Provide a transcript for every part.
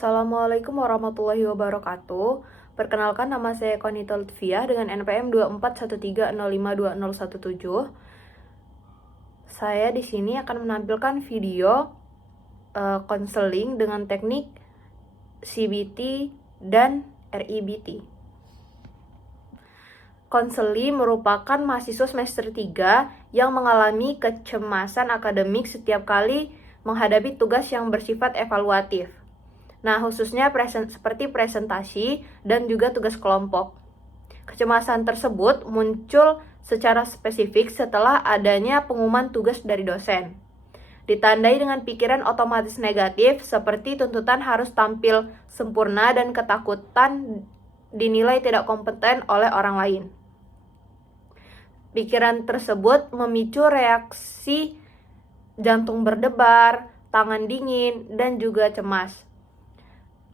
Assalamualaikum warahmatullahi wabarakatuh. Perkenalkan, nama saya Konita Lutfiah dengan NPM 2413052017. Saya di sini akan menampilkan video konseling dengan teknik CBT dan REBT. Konseli merupakan mahasiswa semester 3 yang mengalami kecemasan akademik setiap kali menghadapi tugas yang bersifat evaluatif. Nah, khususnya seperti presentasi dan juga tugas kelompok. Kecemasan tersebut muncul secara spesifik setelah adanya pengumuman tugas dari dosen. Ditandai dengan pikiran otomatis negatif seperti tuntutan harus tampil sempurna dan ketakutan dinilai tidak kompeten oleh orang lain. Pikiran tersebut memicu reaksi jantung berdebar, tangan dingin, dan juga cemas.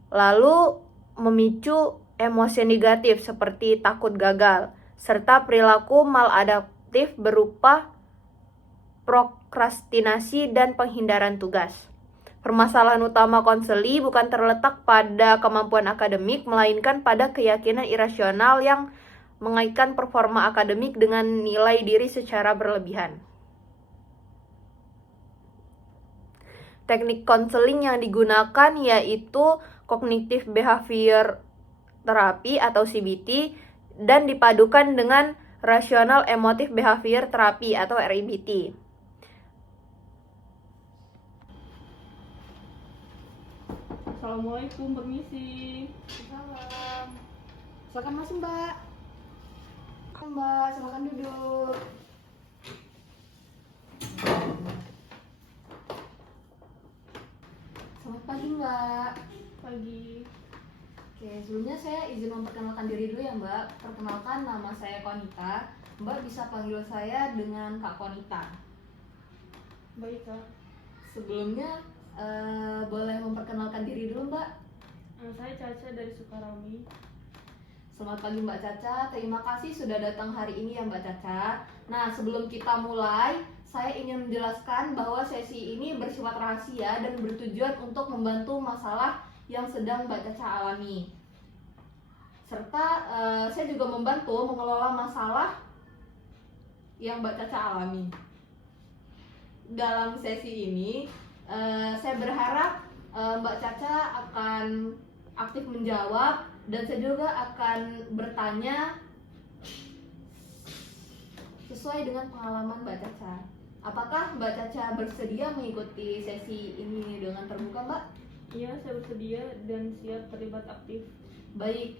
Lalu memicu emosi negatif seperti takut gagal, serta perilaku maladaptif berupa prokrastinasi dan penghindaran tugas. Permasalahan utama konseli bukan terletak pada kemampuan akademik, melainkan pada keyakinan irasional yang mengaitkan performa akademik dengan nilai diri secara berlebihan. Teknik konseling yang digunakan yaitu Cognitive Behavior Therapy atau CBT dan dipadukan dengan Rational Emotive Behavior Therapy atau REBT. Assalamualaikum, permisi. Salam. Silakan masuk, Mbak. Mbak, silakan duduk. Selamat pagi, Mbak. Pagi. Oke, sebelumnya saya izin memperkenalkan diri dulu ya, Mbak. Perkenalkan, nama saya Konita. Mbak bisa panggil saya dengan Kak Konita. Baik, Kak. Sebelumnya boleh memperkenalkan diri dulu, Mbak. Saya Caca dari Sukarami. Selamat pagi, Mbak Caca. Terima kasih sudah datang hari ini ya, Mbak Caca. Nah, sebelum kita mulai, saya ingin menjelaskan bahwa sesi ini bersifat rahasia dan bertujuan untuk membantu masalah yang sedang Mbak Caca alami. Serta saya juga membantu mengelola masalah yang Mbak Caca alami. Dalam sesi ini, saya berharap Mbak Caca akan aktif menjawab dan saya juga akan bertanya sesuai dengan pengalaman Mbak Caca. Apakah Mbak Caca bersedia mengikuti sesi ini dengan terbuka, Mbak? Iya, saya bersedia dan siap terlibat aktif. Baik,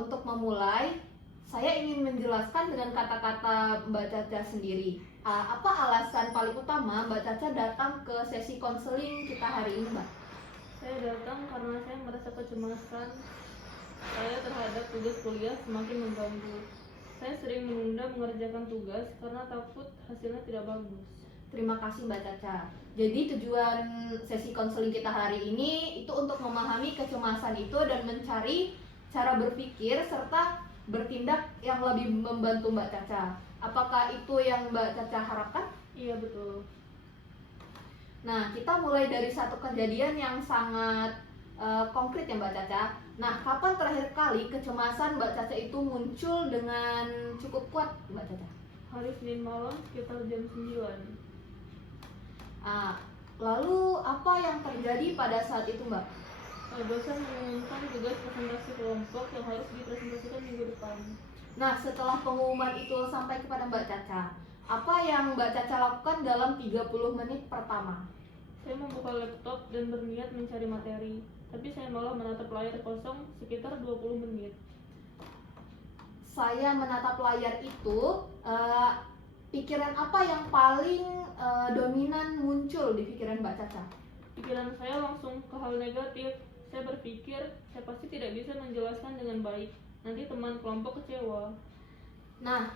untuk memulai, saya ingin menjelaskan dengan kata-kata Mbak Caca sendiri. Apa alasan paling utama Mbak Caca datang ke sesi konseling kita hari ini, Mbak? Saya datang karena saya merasa kecemasan saya terhadap tugas kuliah semakin mengganggu. Saya sering menunda mengerjakan tugas karena takut hasilnya tidak bagus. Terima kasih, Mbak Caca. Jadi tujuan sesi konseling kita hari ini itu untuk memahami kecemasan itu dan mencari cara berpikir serta bertindak yang lebih membantu Mbak Caca. Apakah itu yang Mbak Caca harapkan? Iya, betul. Nah, kita mulai dari satu kejadian yang sangat konkret ya, Mbak Caca. Nah, kapan terakhir kali kecemasan Mbak Caca itu muncul dengan cukup kuat, Mbak Caca? Hari Senin malam sekitar jam 9. Lalu apa yang terjadi pada saat itu, Mbak? Dosen mengumumkan tugas presentasi kelompok yang harus dipresentasikan minggu depan. Nah, setelah pengumuman itu sampai kepada Mbak Caca, apa yang Mbak Caca lakukan dalam 30 menit pertama? Saya membuka laptop dan berniat mencari materi, tapi saya malah menatap layar kosong sekitar 20 menit. Saya menatap layar itu, pikiran apa yang paling dominan muncul di pikiran Mbak Caca? Pikiran saya langsung ke hal negatif. Saya berpikir, saya pasti tidak bisa menjelaskan dengan baik. Nanti teman kelompok kecewa. Nah,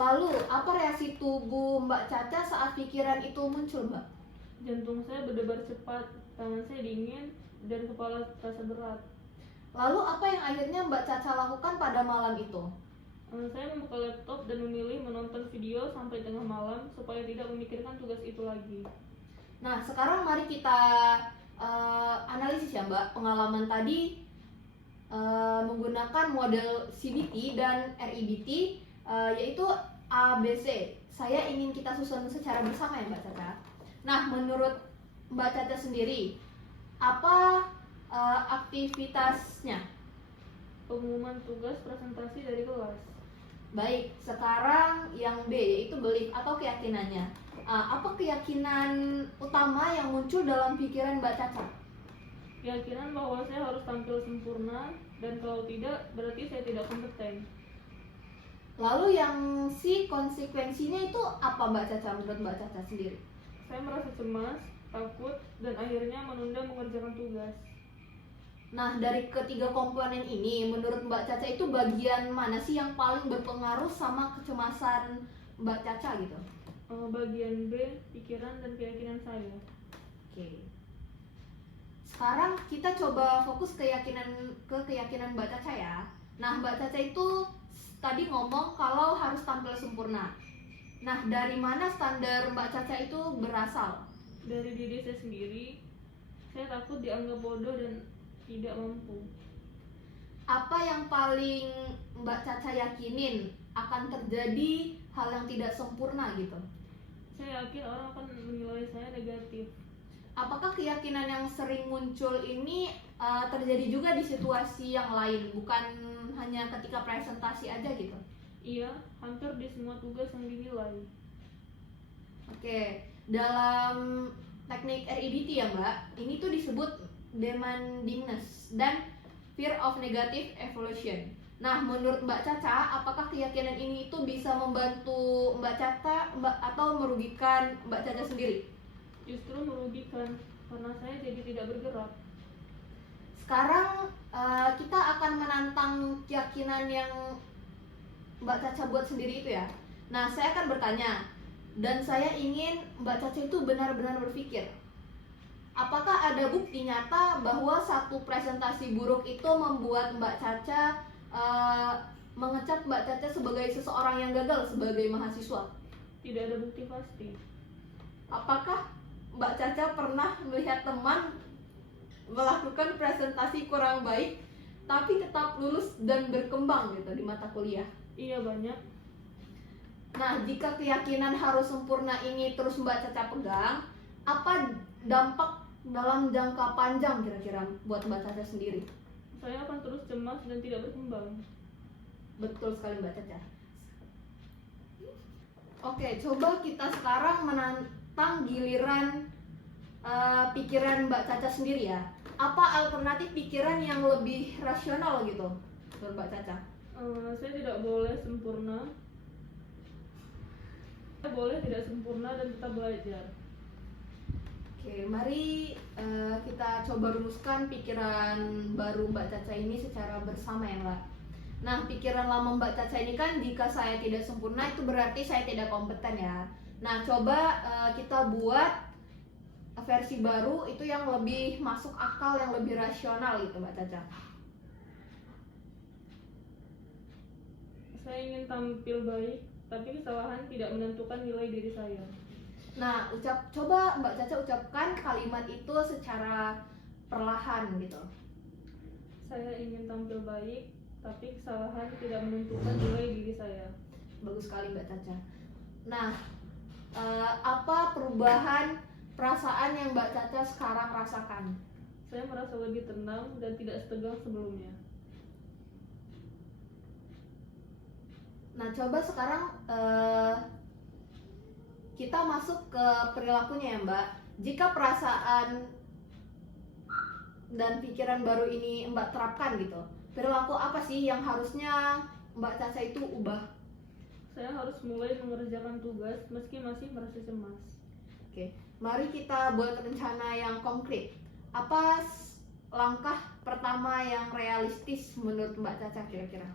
lalu apa reaksi tubuh Mbak Caca saat pikiran itu muncul, Mbak? Jantung saya berdebar cepat, tangan saya dingin, dan kepala terasa berat. Lalu apa yang akhirnya Mbak Caca lakukan pada malam itu? Saya membuka laptop dan memilih menonton video sampai tengah malam supaya tidak memikirkan tugas itu lagi. Nah, sekarang mari kita analisis ya Mbak, pengalaman tadi menggunakan model CBT dan REBT, yaitu ABC. Saya ingin kita susun secara bersama ya Mbak Caca. Nah, menurut Mbak Caca sendiri, apa aktivitasnya? Pengumuman tugas presentasi dari kelas. Baik, sekarang yang B, yaitu belief atau keyakinannya. Apa keyakinan utama yang muncul dalam pikiran Mbak Caca? Keyakinan bahwa saya harus tampil sempurna, dan kalau tidak, berarti saya tidak kompeten. Lalu yang C, konsekuensinya itu apa Mbak Caca menurut Mbak Caca sendiri? Saya merasa cemas, takut, dan akhirnya menunda mengerjakan tugas. Nah, dari ketiga komponen ini, menurut Mbak Caca itu bagian mana sih yang paling berpengaruh sama kecemasan Mbak Caca gitu? Bagian B, pikiran dan keyakinan saya. Oke. Sekarang kita coba fokus ke keyakinan Mbak Caca ya. Nah, Mbak Caca itu tadi ngomong kalau harus tampil sempurna. Nah, dari mana standar Mbak Caca itu berasal? Dari diri saya sendiri, saya takut dianggap bodoh dan tidak mampu. Apa yang paling Mbak Caca yakinin akan terjadi hal yang tidak sempurna gitu? Saya yakin orang akan menilai saya negatif. Apakah keyakinan yang sering muncul ini terjadi juga di situasi yang lain, bukan hanya ketika presentasi aja gitu? Iya, hampir di semua tugas yang dinilai. Oke, dalam teknik REBT ya Mbak, ini tuh disebut demandingness dan fear of negative evaluation. Nah, menurut Mbak Caca, apakah keyakinan ini itu bisa membantu Mbak Caca atau merugikan Mbak Caca sendiri? Justru merugikan, karena saya jadi tidak bergerak. Sekarang kita akan menantang keyakinan yang Mbak Caca buat sendiri itu ya. Nah, saya akan bertanya, dan saya ingin Mbak Caca itu benar-benar berpikir, apakah ada bukti nyata bahwa satu presentasi buruk itu membuat Mbak Caca mengecap Mbak Caca sebagai seseorang yang gagal sebagai mahasiswa? Tidak ada bukti pasti. Apakah Mbak Caca pernah melihat teman melakukan presentasi kurang baik tapi tetap lulus dan berkembang gitu di mata kuliah? Iya, banyak. Nah, jika keyakinan harus sempurna ini terus Mbak Caca pegang, apa dampak dalam jangka panjang kira-kira buat Mbak Caca sendiri? Saya akan terus cemas dan tidak berkembang. Betul sekali Mbak Caca. Oke, coba kita sekarang menantang giliran pikiran Mbak Caca sendiri ya. Apa alternatif pikiran yang lebih rasional gitu menurut Mbak Caca? Saya tidak boleh sempurna. Saya boleh tidak sempurna dan tetap belajar. Oke, mari kita coba rumuskan pikiran baru Mbak Caca ini secara bersama ya Mbak. Nah, pikiran lama Mbak Caca ini kan, jika saya tidak sempurna itu berarti saya tidak kompeten ya. Nah, coba kita buat versi baru itu yang lebih masuk akal, yang lebih rasional gitu Mbak Caca. Saya ingin tampil baik, tapi kesalahan tidak menentukan nilai diri saya. Nah, coba Mbak Caca ucapkan kalimat itu secara perlahan gitu. Saya ingin tampil baik, tapi kesalahan tidak menentukan nilai diri saya. Bagus sekali Mbak Caca. Nah, apa perubahan perasaan yang Mbak Caca sekarang rasakan? Saya merasa lebih tenang dan tidak setegang sebelumnya. Nah, coba sekarang kita masuk ke perilakunya ya Mbak. Jika perasaan dan pikiran baru ini Mbak terapkan gitu, perilaku apa sih yang harusnya Mbak Caca itu ubah? Saya harus mulai mengerjakan tugas meski masih merasa cemas. Oke, mari kita buat rencana yang konkret. Apa langkah pertama yang realistis menurut Mbak Caca kira-kira?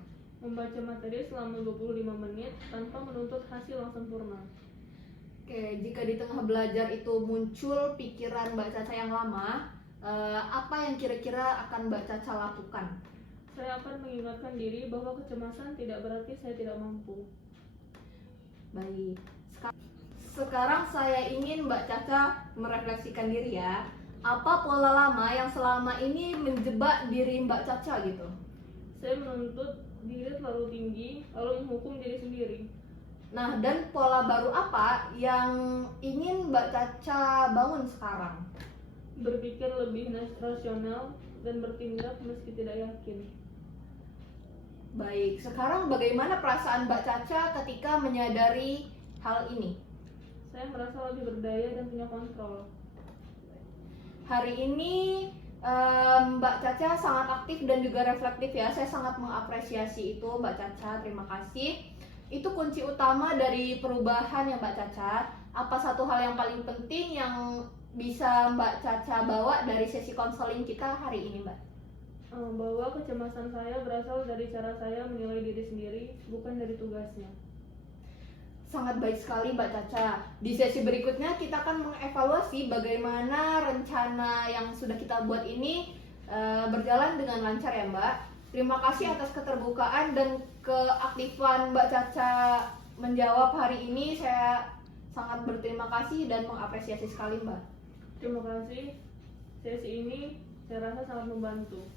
Membaca materi selama 25 menit tanpa menuntut hasil yang sempurna. Oke, jika di tengah belajar itu muncul pikiran Mbak Caca yang lama, apa yang kira-kira akan Mbak Caca lakukan? Saya akan mengingatkan diri bahwa kecemasan tidak berarti saya tidak mampu. Baik. Sekarang saya ingin Mbak Caca merefleksikan diri ya. Apa pola lama yang selama ini menjebak diri Mbak Caca gitu? Saya menuntut diri terlalu tinggi, lalu menghukum diri sendiri. Nah, dan pola baru apa yang ingin Mbak Caca bangun sekarang? Berpikir lebih rasional dan bertindak meski tidak yakin. Baik, sekarang bagaimana perasaan Mbak Caca ketika menyadari hal ini? Saya merasa lebih berdaya dan punya kontrol. Hari ini Mbak Caca sangat aktif dan juga reflektif ya. Saya sangat mengapresiasi itu Mbak Caca, terima kasih. Itu kunci utama dari perubahan ya Mbak Caca. Apa satu hal yang paling penting yang bisa Mbak Caca bawa dari sesi konseling kita hari ini Mbak? Bahwa kecemasan saya berasal dari cara saya menilai diri sendiri, bukan dari tugasnya. Sangat baik sekali Mbak Caca. Di sesi berikutnya kita akan mengevaluasi bagaimana rencana yang sudah kita buat ini berjalan dengan lancar ya Mbak. Terima kasih atas keterbukaan dan keaktifan Mbak Caca menjawab hari ini. Saya sangat berterima kasih dan mengapresiasi sekali Mbak. Terima kasih. Sesi ini saya rasa sangat membantu.